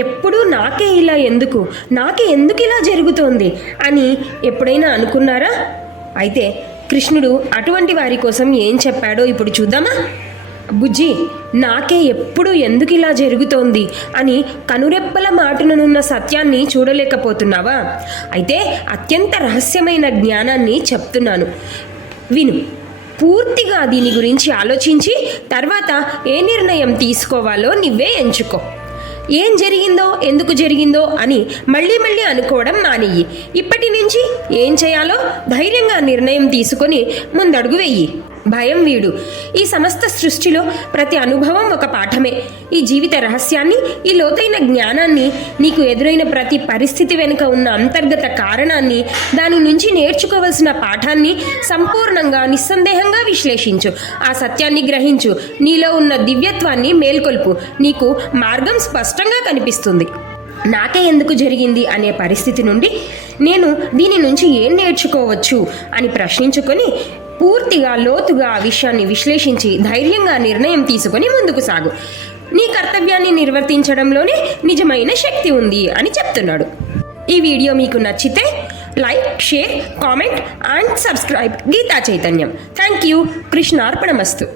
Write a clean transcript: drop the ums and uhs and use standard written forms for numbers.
ఎప్పుడూ నాకే ఇలా జరుగుతోంది అని ఎప్పుడైనా అనుకున్నారా? అయితే కృష్ణుడు అటువంటి వారి కోసం ఏం చెప్పాడో ఇప్పుడు చూద్దామా? బుజ్జి, నాకే ఎప్పుడు ఎందుకు ఇలా జరుగుతోంది అని కనురెప్పల మాటుననున్న సత్యాన్ని చూడలేకపోతున్నావా? అయితే అత్యంత రహస్యమైన జ్ఞానాన్ని చెప్తున్నాను, విను. పూర్తిగా దీని గురించి ఆలోచించి తర్వాత ఏ నిర్ణయం తీసుకోవాలో నువ్వే ఎంచుకో. ఏం జరిగిందో, ఎందుకు జరిగిందో అని మళ్ళీ అనుకోవడం మానేయి. ఇప్పటి నుంచి ఏం చేయాలో ధైర్యంగా నిర్ణయం తీసుకొని ముందడుగు వెయ్యి. భయం వీడు. ఈ సమస్త సృష్టిలో ప్రతి అనుభవం ఒక పాఠమే. ఈ జీవిత రహస్యాన్ని, ఈ లోతైన జ్ఞానాన్ని, నీకు ఎదురైన ప్రతి పరిస్థితి వెనుక ఉన్న అంతర్గత కారణాన్ని, దాని నుంచి నేర్చుకోవలసిన పాఠాన్ని సంపూర్ణంగా, నిస్సందేహంగా విశ్లేషించు. ఆ సత్యాన్ని గ్రహించు. నీలో ఉన్న దివ్యత్వాన్ని మేల్కొల్పు. నీకు మార్గం స్పష్టంగా కనిపిస్తుంది. నాకే ఎందుకు జరిగింది అనే పరిస్థితి నుండి నేను దీని నుంచి ఏం నేర్చుకోవచ్చు అని ప్రశ్నించుకొని పూర్తిగా లోతుగా ఆ విషయాన్ని విశ్లేషించి ధైర్యంగా నిర్ణయం తీసుకొని ముందుకు సాగు. నీ కర్తవ్యాన్ని నిర్వర్తించడంలోనే నిజమైన శక్తి ఉంది అని చెప్తున్నాడు. ఈ వీడియో మీకు నచ్చితే like, share, comment and subscribe Gita Chaitanyam. Thank you. కృష్ణార్పణమస్తు.